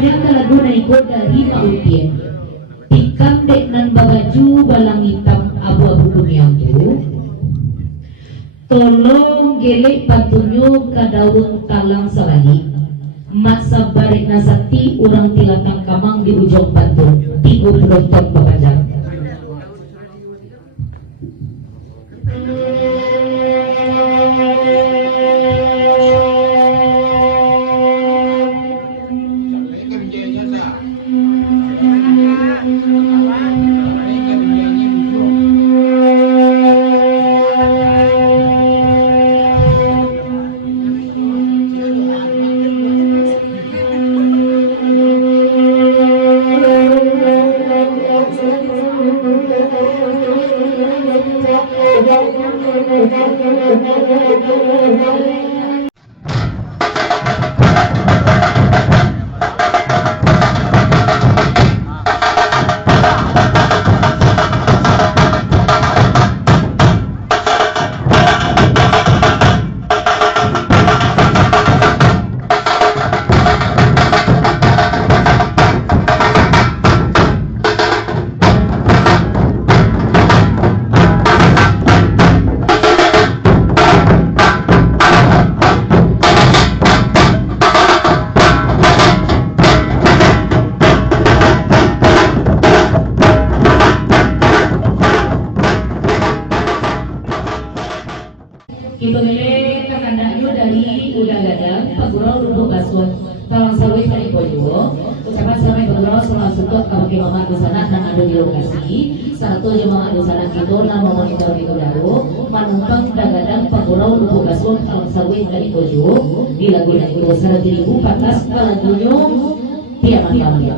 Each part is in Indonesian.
Kemudian lagu naiko dari Mautien tikam dek nan babaju balang hitam abu-abu kumiangku tolong gelek patunyo ka daun talang salagi mak sabarek nasakti urang tilatang kamang di ujung pantun 30 tahun papanjang. Kita milih kakandaknya dari Udah Gadang, Pak Gurau Lubuk Basuh, Talang Sawit dari Koyo. Ucapan sampai Gurau selalu suka kalau jemaah di sana dan ada di lokasi. Satu jemaah di sana kita nama monitor di Kodaro, manumpang Udah Gadang, Pak Gurau Lubuk Basuh, Talang Sawit dari Koyo. Di lagu lagu 1.014 lagunya Tiaman Kami.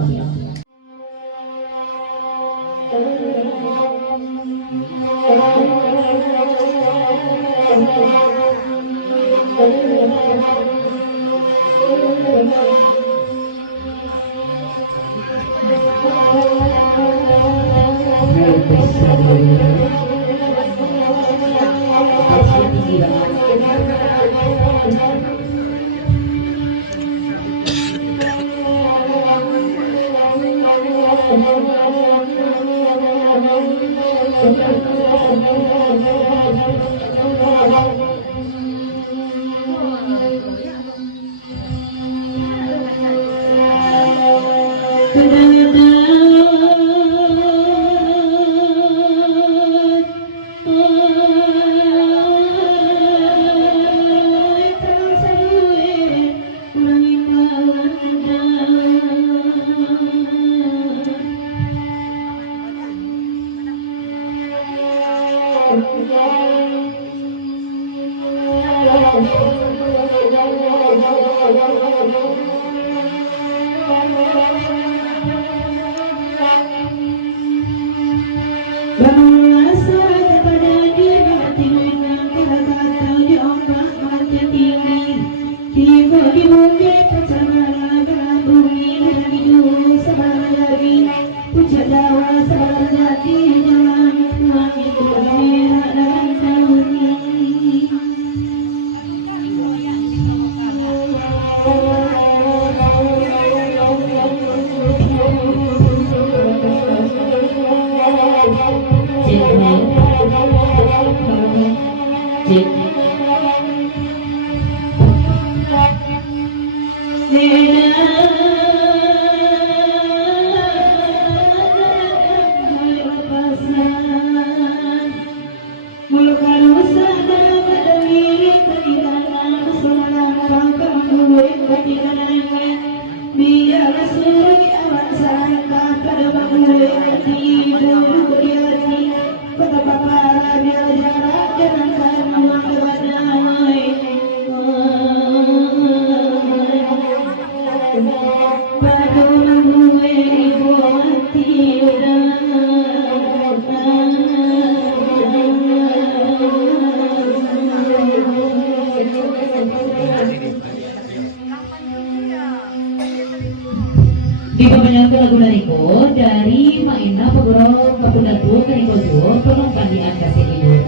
Kita menyambut lagu Nariko dari Maena Pegoro Kapundatu Nariko Jo penumpandian kasih hidup.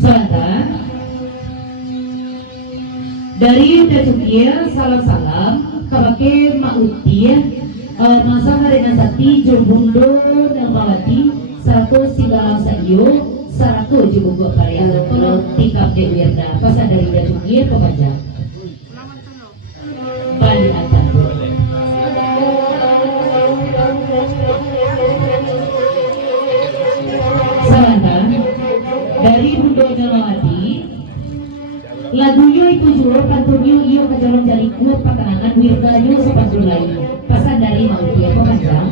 Selatan Dari Dacukia salam-salam kabake Mak Uti masa Marina Sakti Jumbundo Nambawati 100 Sigalang Sayo 100 Jumbugo Karya Tolong Tikap De Wirda pasal dari Dacukia Pepanjang Bali Antan Salanda dari Bundo Nambawati lagunya itu juro kantunyo iyo kajalon jaliku pakanangan wirdayo sepantul lain pasan dari Maudia Pemanjang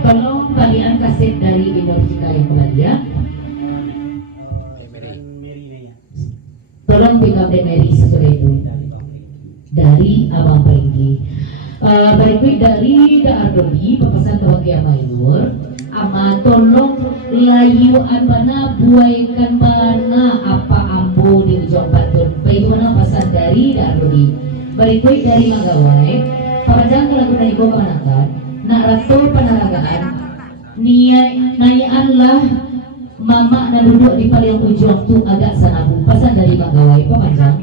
tolong kalian kaset dari Indonesia yang kembali. Tolong pick up the Mary sesudah itu dari Abang Pergi. Berikut dari Ardoni pepesan kebahagiaan Mainur. Ama tolong layu abana buaikan bana apa ambo di ujung Batun. Bagaimana pesan dari Ardoni. Berikut dari Manggawai. Pekerjaan lagu dari gua kemenangan. Nak ratu penaragaan nayanlah mama na duduk di paling ujung tu agak sanabu pesan dari Manggawai Pemanjang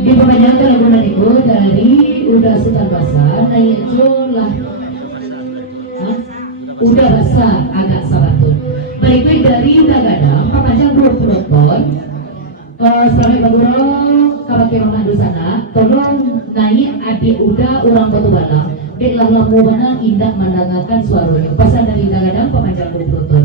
di pemanjang lagu nadiku dari udah Sultan Basar naik lah udah basah agak sabatun. Berikut dari udah gadang pemanjang dua penonton. Selamat baguro kabake mama di sana. Tolong naik adik udah orang batu balang. Dek lagu mana indah mendengarkan suaranya. Pesan dari udah gadang pemanjang dua penonton.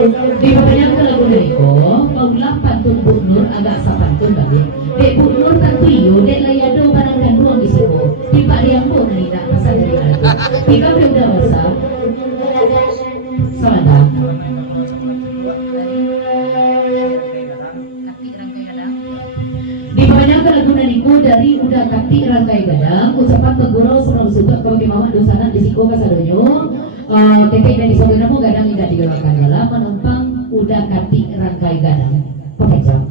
Di banyak lagu Neko, paulah pantun Bu Nur agak sapantun balik. Dek Bu Nur tantu iyo, dek layado barang dan ruang di situ. Tiba dia pun tidak pasal dari lagu. Tiga udah masa. Salah. Di banyak lagu Neko dari udah kati rangkai gadang, ucapan tegurau serau suka kau kemauan dosana disiko kasadonyo. Tepek dari saudaramu gadang tidak digerakkan dalam menumpang udah kati rangkai gadang. Pemegang.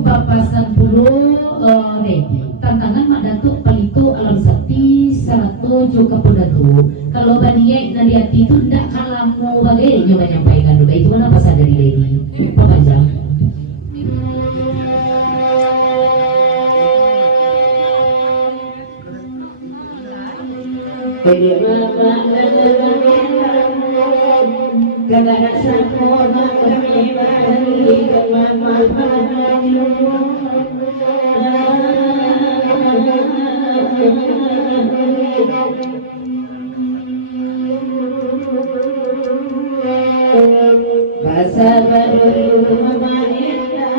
Papasan puluh tantangan mak datuk palitu alam sakti satu juga pedatu. Kalau baniye naliati itu ndak kalamu bagai nyoba nyampaikan dulu itu mana pasal dari lady pemajang. Gagana sakona kami bari kamal bahasa baru mamaena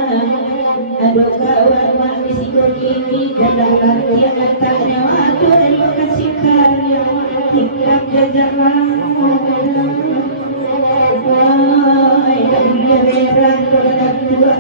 aduh kawan mak risiko kini gadah laki katanya aduh elok kasih karya tikap jajak lamu dia merah kalau tua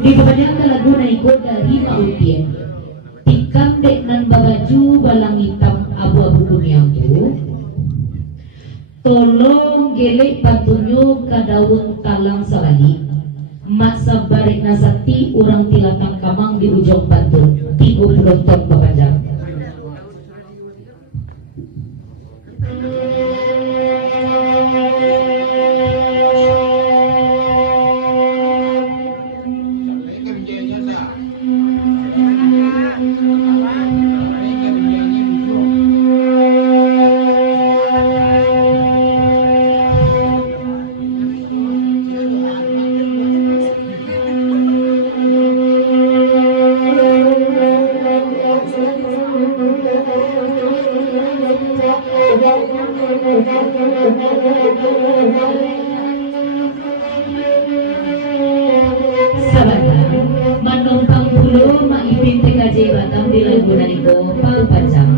Di kebanyakan lagu naikut dari Mautien tikam dek nan babaju balang hitam abu-abu kuniangku tolong gelek patunyo ka daun talang salali mak sabarek nasakti urang tilatang kamang di ujung pantun 30 ton babanjang. Manumpang pulo maipin TKJ Batam di lagu naniko Paupacang.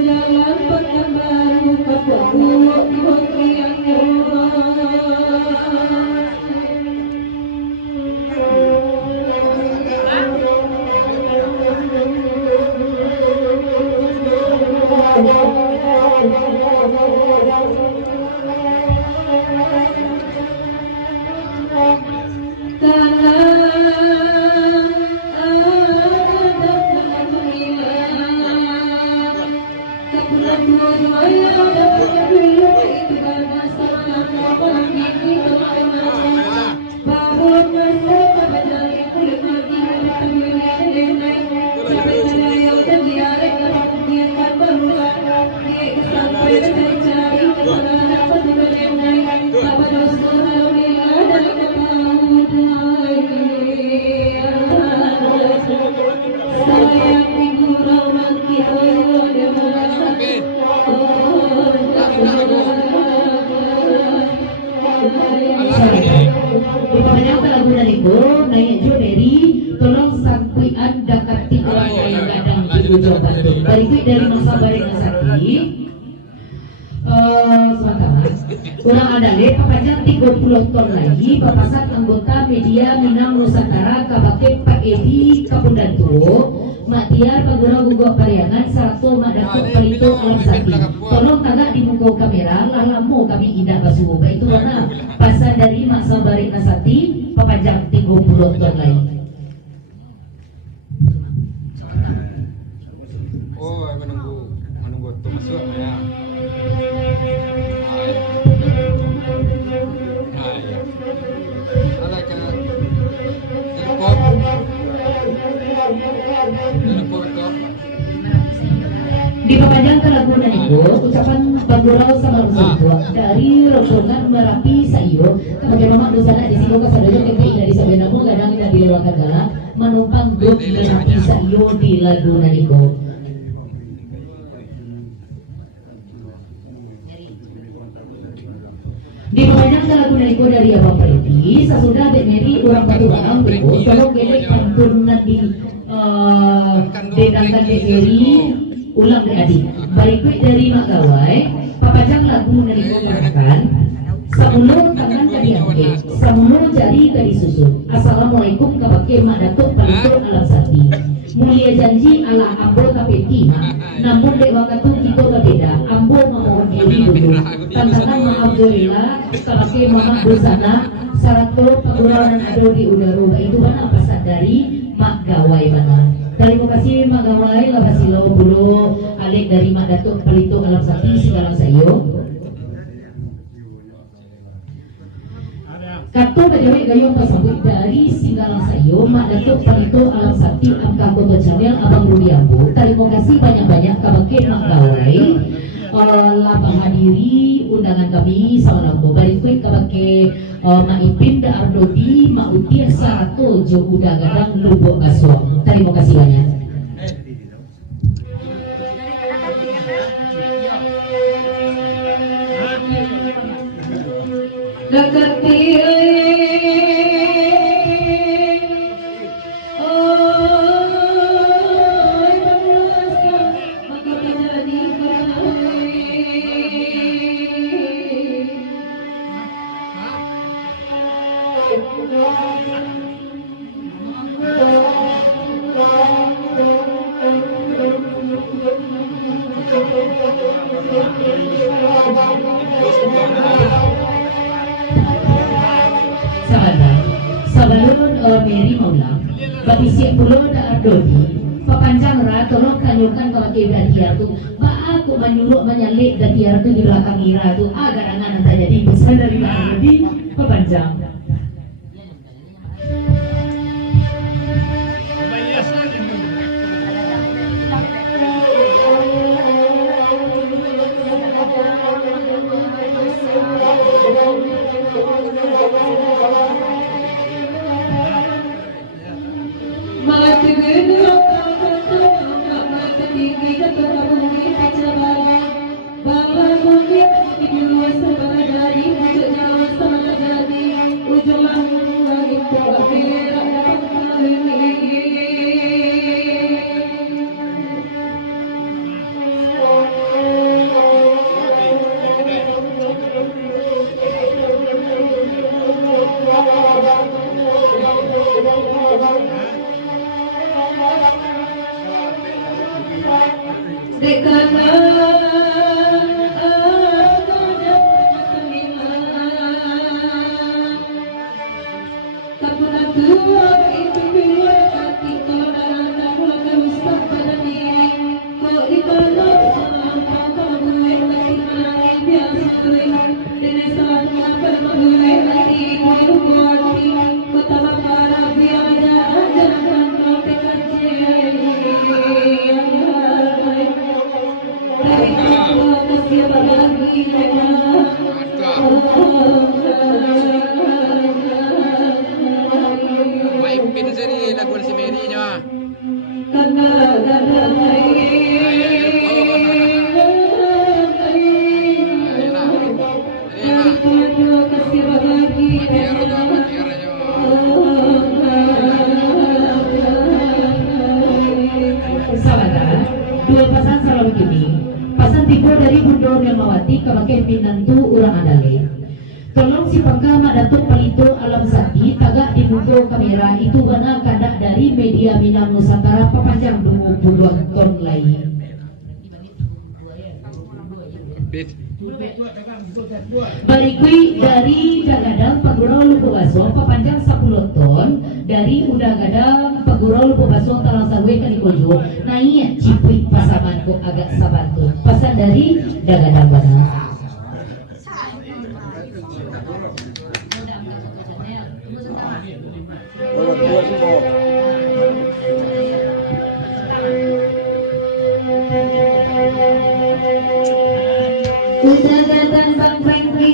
Jalan pekan baru, kapok di Rupanya lagu nariku naik jo dari tolong sampai anda kati orang yang kadang di Jawa Barat. Dari masa bareng sakit. Sementara kurang ada le papajang 30 ton lagi papasan anggota media Minang Nusantara kabake Pak Edi Kapundanto Matiar Pagura Gugok Pariangan Sarato Madatuk Palito Alam Sakti. Tolong tagak di muka kamera lah lamo kami indah basuh itu mana pasal dari masa bareng Nasati papajang 30 ton lagi. Oh, menunggu itu masuk ya. Ada ke telepon ke di pemajang lagu itu ucapan Bagurau sama Rusukwa dari rombongan Merapi Sayo sebagai mama dosana di sini kasadanya ketik dari Sabenamo gadang dan dilewatkan gala menumpang grup Merapi Sayo di lagu itu. Di pemajang lagu itu dari Abang Preti sesudah Dek Mary orang batu barang itu kalau gelek pantunan di dedangkan Dek Mary ulang Dek Adik berikut dari Mak Gawai papajang lagu dari Kotakan Samulu tangan kadi angke Samulu jari kadi susun Assalamualaikum kabake Mak Datuk Palito Alam Sakti mulia janji ala ambo kapeti namun dek wakatu kita berbeda ambo mau diri dulu tantangan ma'abdulillah kabake Mama Dosana Sarato Paguranan Ado di Udaro itu mana pasal dari Mak Gawai mana. Terima kasih Mak Gawai lah silau bulu Alek dari Mak Datuk Palito Alam Sakti segala sayo. Kato kajawai gayung pasambut dari Singgalang Sayo Mak Datuk Palito Alam Sakti Angka Koto Channel Abang Rudiambo. Terima kasih banyak-banyak kabake Mak Gawai lah menghadiri undangan kami sama lambo berikut kabake Mak Ipin da Ardodi Mak Utia Sarato Jo Uda Gadang Lubuk Baswang. Terima kasih banyak. Sebelum Mary Maulang, Batisi Pulau da Ardodi, Papanjang Ra, tolong kanyukan kabake Datiar tu, aku menyuruh menyalik Datiar tu di belakang Ira tu, agar-agar nanti jadi besar dari Ardodi, Papanjang. kasih bahagia. Maipin sini lagu si Mary nya. Sahabat, dua pasan selalu begini. Pasan tiga dari Bundor Melmawati ke Bagian Pinantu Urang Andale. Tolong si pangkama Datuk Pelito Alam Sakti tagak di buku kamera itu gana kandak dari media Minang Nusantara pepanjang 22 ton lain. Berikut dari Jagadang Pagurau Lubu Baso pepanjang 10 ton dari Udah Gadang Pagurau Lubu Baso Talang Sarwe Kanikojo naik Cipui Pasamanku agak sabantu pasan dari Jagadang Badang. Udah datang Bang Franky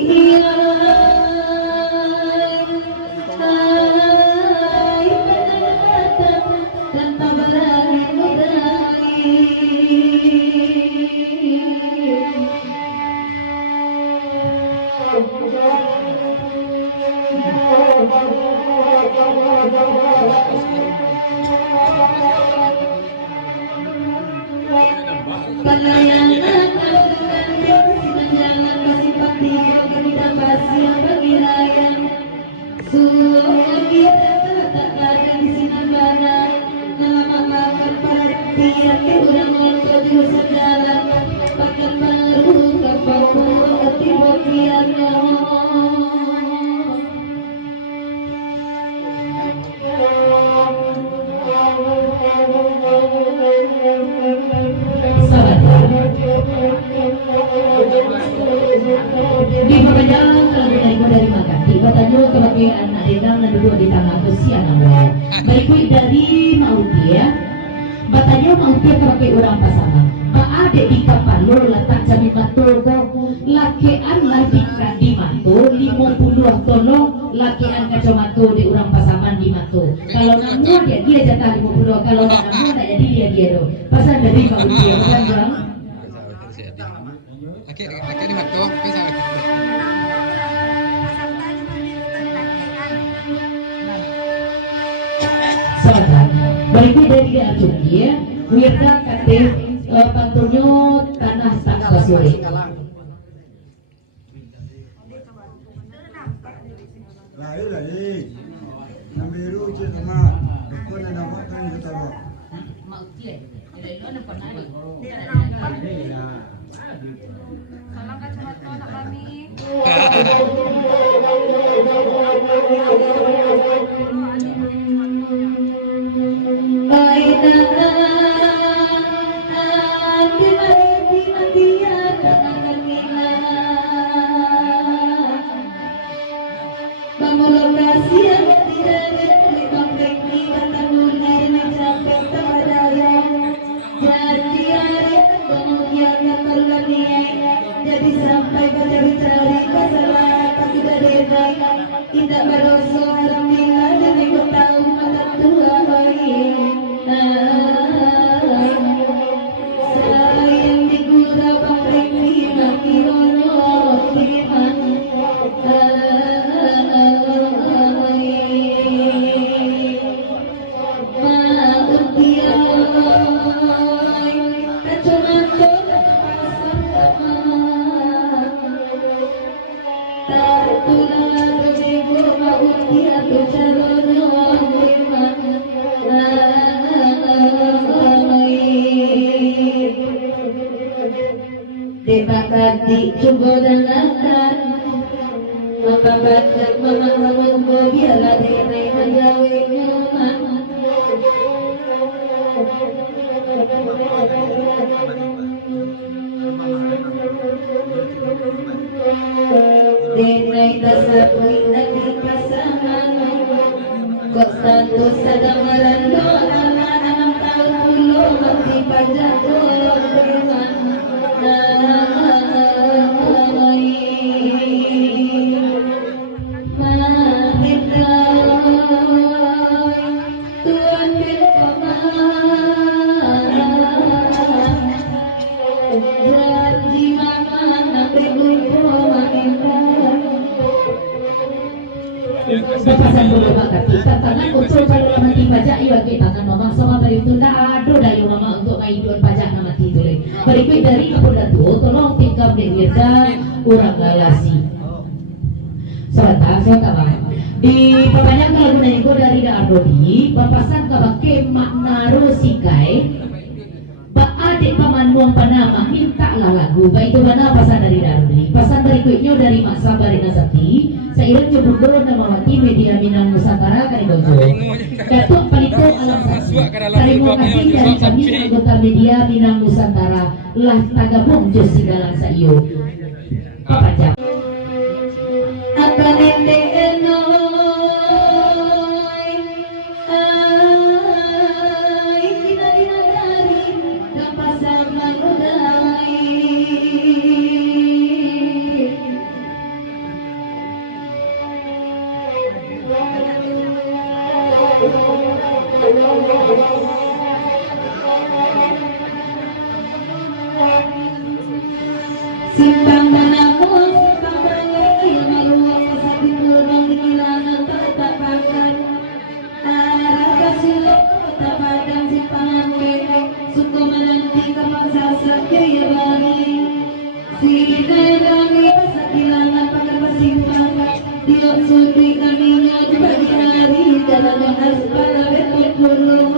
tanpa di perjalanan dari Makati, Batanyo kebagian Adendang dan duduk di tanah Kusian Amro. Berikut dari Mautia, Batanyo Mautia kebagian orang pasangan. Baade di kapal letak jami matur ko lakean lagi di matu 50 tolong lakean kacamata di orang pasangan di matu. Kalau namu dia jatah 50, kalau namu tak jadi dia do. Pasal dari Mautia kan bang. Laki ni matu, bisa. Sahabat, berikut dari Acuki ya, Wirda Kate Pantunyo Tanah Tanggal Sore. Lain, namiru cuma, bukan ada makan kita bawa. Salam kacamata nak kami. Jadi sampai pada cari kesalahan tidak redai tidak beroso alhamdulillah jadi ku tahu mata tua sayang di gura bangkring di mati rono timan Dekati coba dengarkan maka baca memahami biarlah dia menjauhi nyaman denai kasapui nanti pasangan kok satu sadamaran doa 6 tahun dulu masih pajak turun berman Bapasan dulu makati tantangan usul kalau lama ti pajak iwa ke tangan mama sama bari tunda ado dayo mama untuk maiduan pajak nama ti tule. Berikut dari kapolda tu tolong tingkap wirda urang galasi. Sebentar saya kabar. Di perbanyak lagu nyanyiku dari Ardodi, bapasan kabake makna sikai. Adik paman muang panama mintalah lagu baik itu mana pasan dari Darli pasan berikutnya dari Mak Sabar Nasati seiring jemput nama mati media Minang Nusantara Karibojo Datuk Palito Alam Saksi terima kasih dari kami anggota media Minang Nusantara lah tagabung jos sigalang saio papajak akan ente enoy simpang manapun simpang berlari malu sapi kurang dikilangan tak pakan arah kasulo tak padang simpang ampe suku menanti kemangsa sakya bagi si kami pasak kilangan pakan pasimpang diok sudri kaminya dibagi hari dalam aspal betul kurung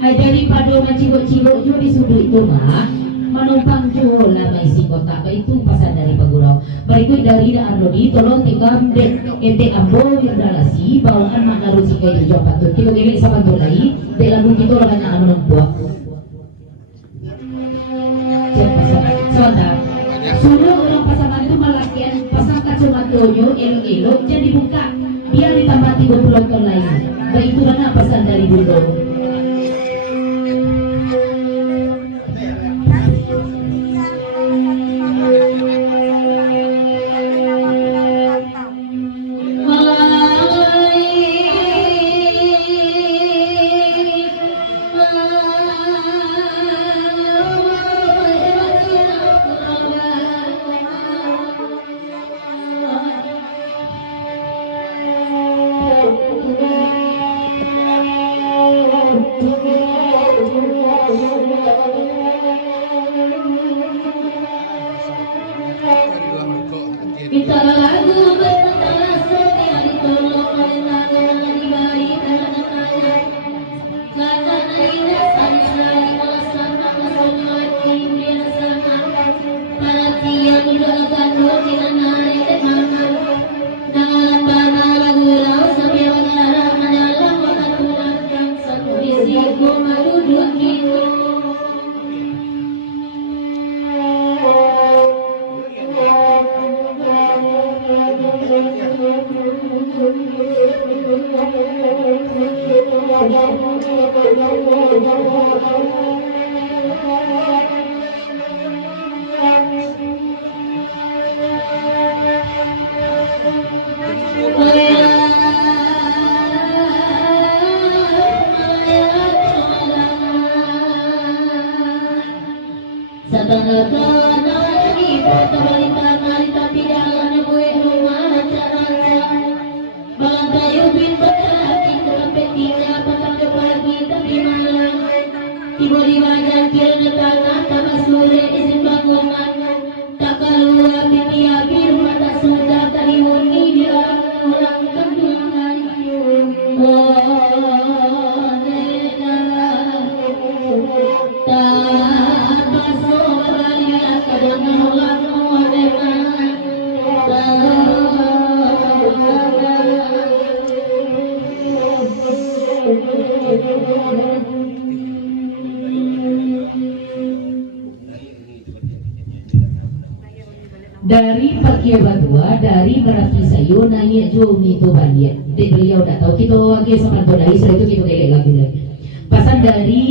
daripada mencigok-cigok juga di sudut itu mah menumpang jola maisi kota itu pasal dari Pagurau berikut dari Ardodi tolong tinggal ente ambo wirdalasi bawaan makna rusika itu jawab patut kita milik sama tuh lagi di lagu itu lah banyak menumpuk sebentar suruh orang pasangan itu malakian pasang kacamatonyo elok-elok jadi buka biar ditambah 30 ton lain baik itu mana pesan dari Bundo Satana-tana di kota balikan hari tapi jalan dari wajan kirana tanah tak sore izin bangunan tak keluar tiap rumah tak sudah kalimungi di orang kandungan tak masuk balik kadang orang dari Pakia Badua, dari Meraki Sayo, nanya jom itu balik. Dek beliau tak tahu kita lagi sama dari setelah itu kita kelek lagi deh. Pasan dari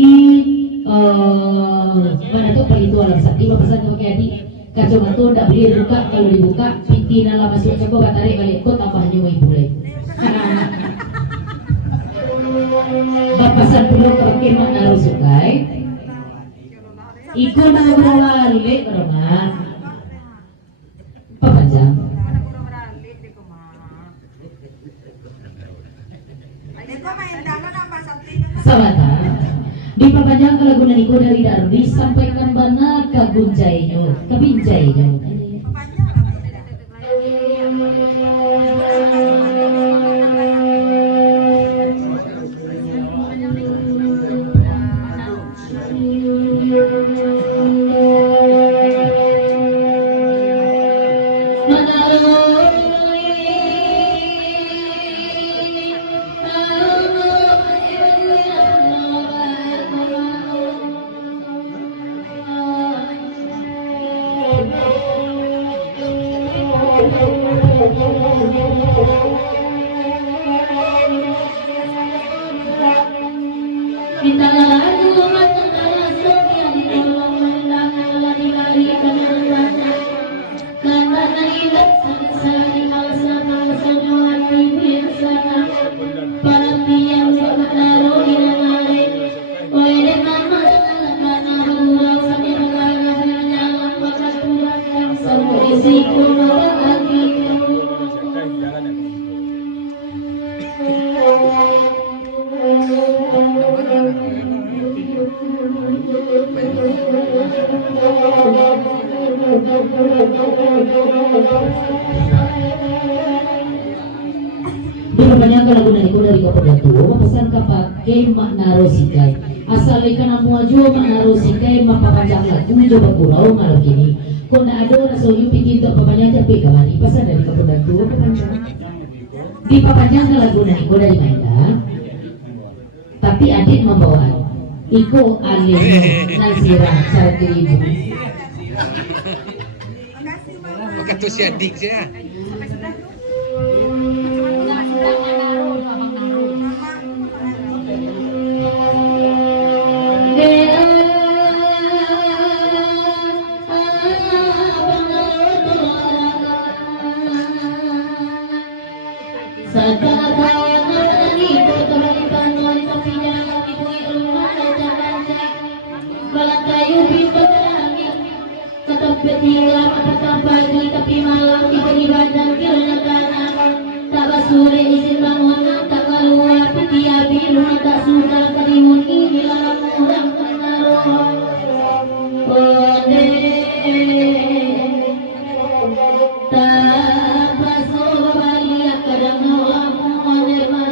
mana tuh Pak itu alam sakti, pasan tuh kayak adik kacau matu tak boleh buka, kalau dibuka pinti nala masuk cakap tarik balik kau tambahnya ibu boleh. Bapasan pulau pakai makna rusukai. Ikut nama berawal lek rumah. Papanjang. Sawata. Di papanjang kelagunan iko dari Darudi sampaikan bana kagunjainya, kabinjainya. Pakai makna rosikai asal ikan amuajo makna rosikai mapapajak lagu coba kurau malam kini kau nak ada rasa pikir tak papanya tapi kamari pasan dari kepada tua papanjang di papanjang lagu nani kau dari mainan tapi adik membawa iko alih nasirah cara dirimu Kata si adik saya. Sore izin bangunan tak keluar tiap rumah tak sudah kalimungi di dalam orang menaruh tak masuk balik kadang orang menerima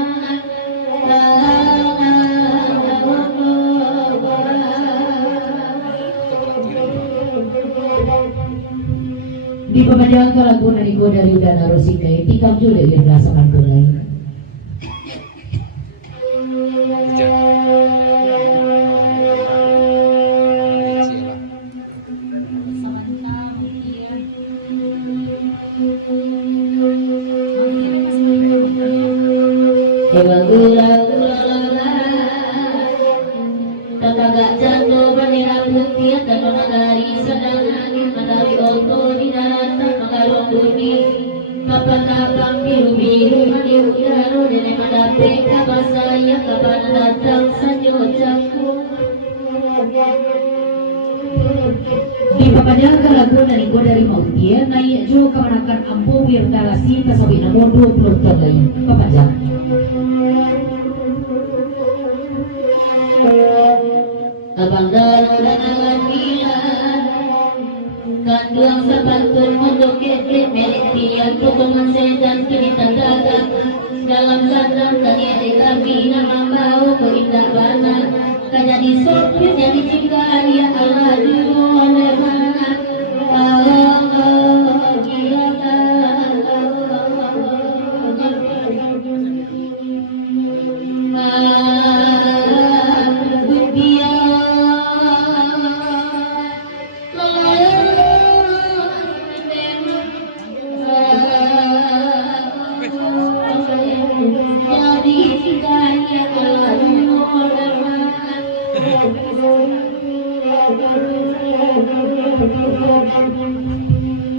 di pemandangan kelakuan iko dari udara rosikai tikam juga dia merasakan tunai Tetagak jatuh bendera putih dan menagari sedang angin menari oto di daratan mengarung bumi kapan-kapan biru-biru mandi udara dan mendape kabar saya kapan datang sanyojaku di papanjang kelaguan iko dari Mautia naik jo kemanakan ampo biar talasi tasabi nomor 20 tahun lagi papanjang abang daru dan awan bilang kanduang sepantun untuk kekit milik tiang potongan sedan kini dagang dalam sandang tadi kami nama bau keindah banget kajadi sopir jadi cinggaan ya Allah dulu oleh banget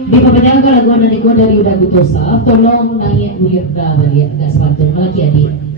Di pemenangkan lagu naniko dari Udah Gutosa, tolong nangit Wirda balik agak sepantun lagi adik.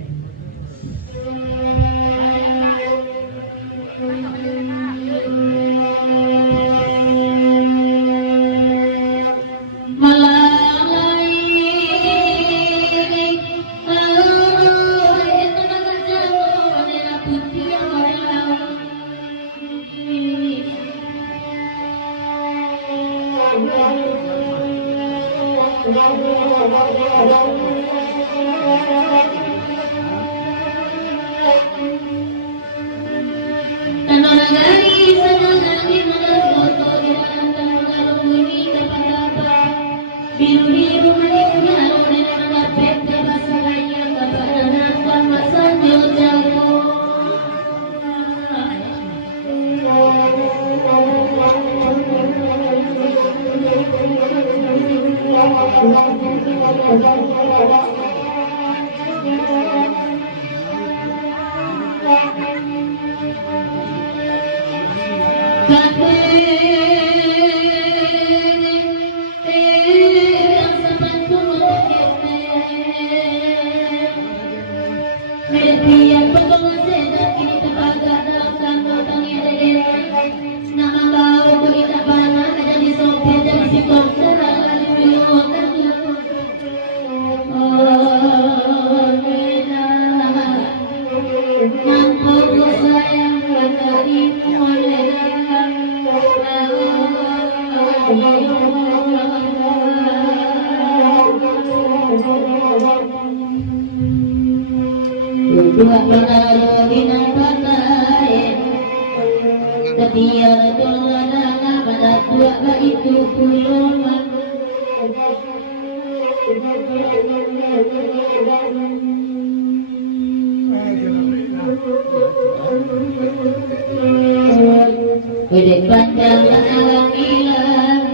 Wedek panjang alang ilang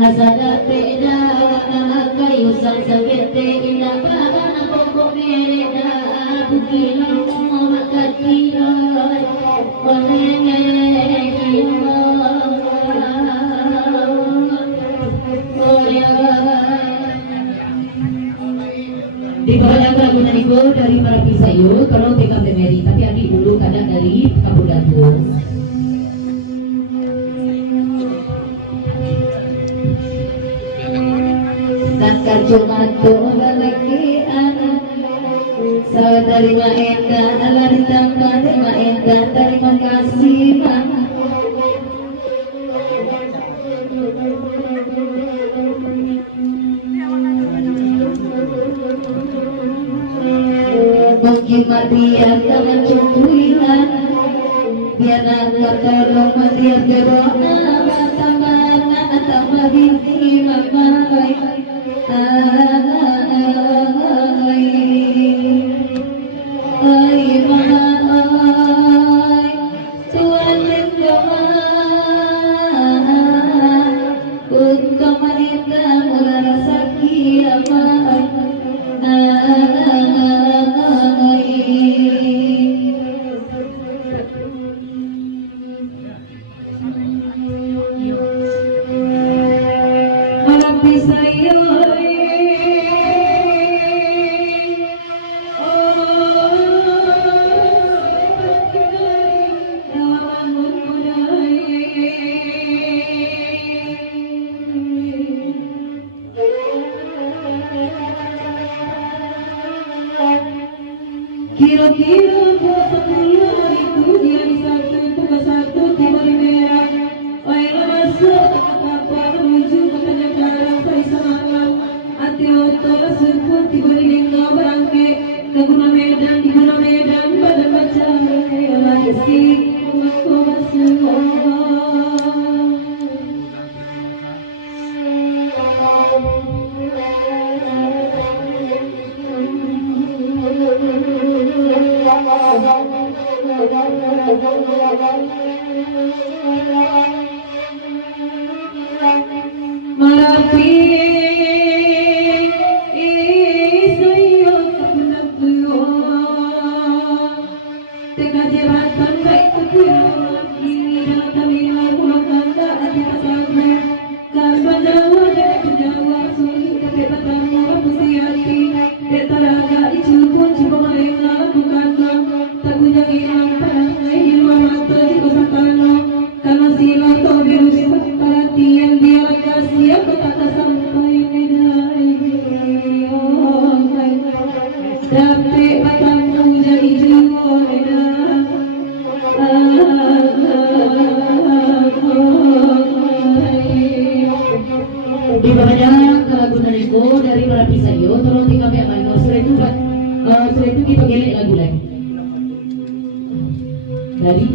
asada peda kayu sang sakete indah bahana pokok mereda bukilang makati Di bawah lagu naniko dari para pisayu, kalau TKP Meri, tapi adik dulu kadang dari Kabudatu. Takkan cuma tuh lagi anak saudari maenda ala ditambah maenda terima kasih mama mungkin matian tangan cumbuilan biar anak tolong matian berona tambah binti mama Kira-kira buat itu dia bisa Di bawahnya kelagunan itu dari Merapi Sayo, tolong di kami aman. Setelah itu kita gelek lagu lagi.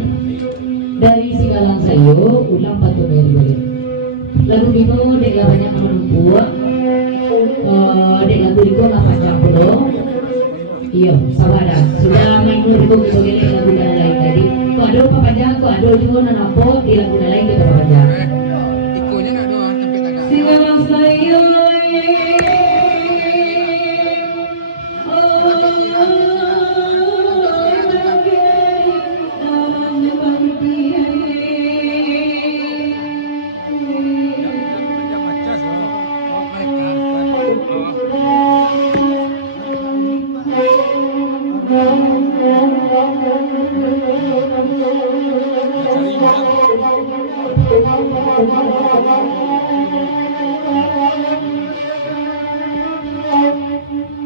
Dari Sigalang Sayo, ulang patut dari boleh. Lagu itu dek gak banyak menumpuk. Dek lagu itu gak panjang pun. Iya, sama ada. Sudah main dulu itu kita gelek lagu lain tadi. Kau ada apa panjang, kau ada juga nanapok di lagu lain kita panjang. Ikonya nak doang tapi tak ada. Sigalang Sayo.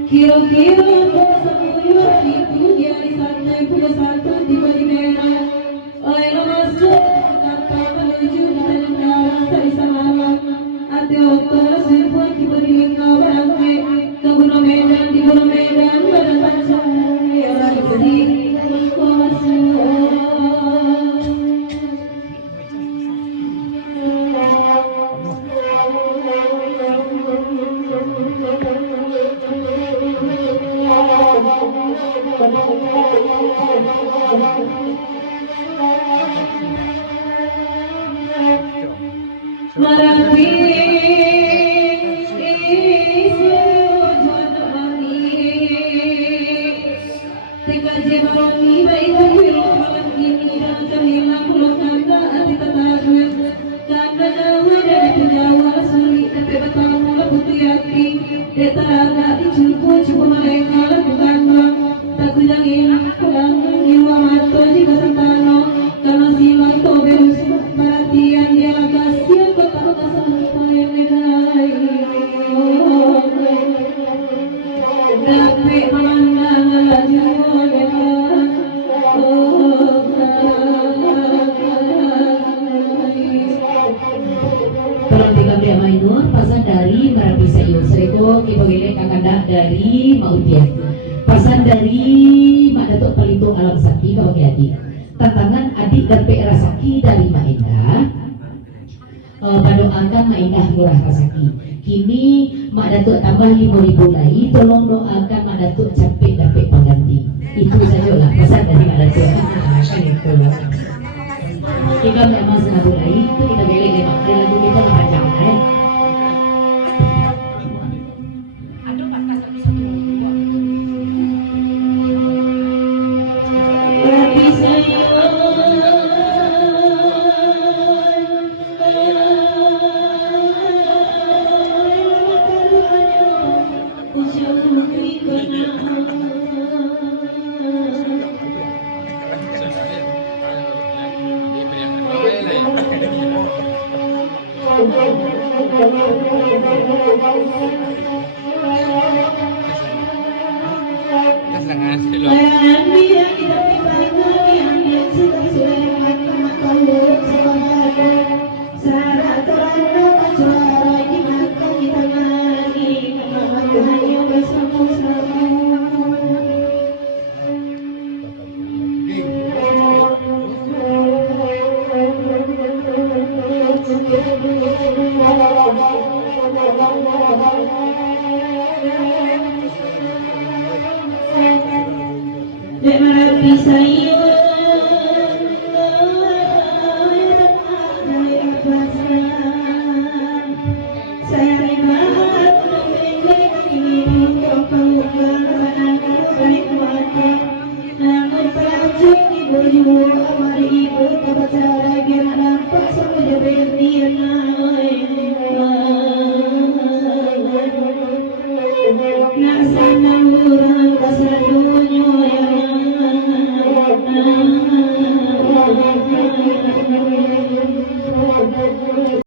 Kira-kira semua itu dia di santai pukul 1 tiba di merah. Ayo masuk kata menuju di dalam Sarisa malam. Hati otot serpun tiba di lingkau barangkai ke Gunung Medan di Gunung Medan badan pancang ya sedih kau masuk. Marapi dari Mautian, pasan dari Mak Datuk Pelito Alam Sakti Kawaki Adik, tantangan adik dan P. Rasaki dari Mak Endah, mendoakan Mak Endah Murah Rasaki. Kini Mak Datuk tambah 5.000 lagi, tolong doakan Mak Datuk capek dapat pengganti. Itu sajalah pesan dari Mak Datuk. Kan itu. Kita memang senang lagi, itu kita gelek lemak dan lagu kita nggak panjang, Berni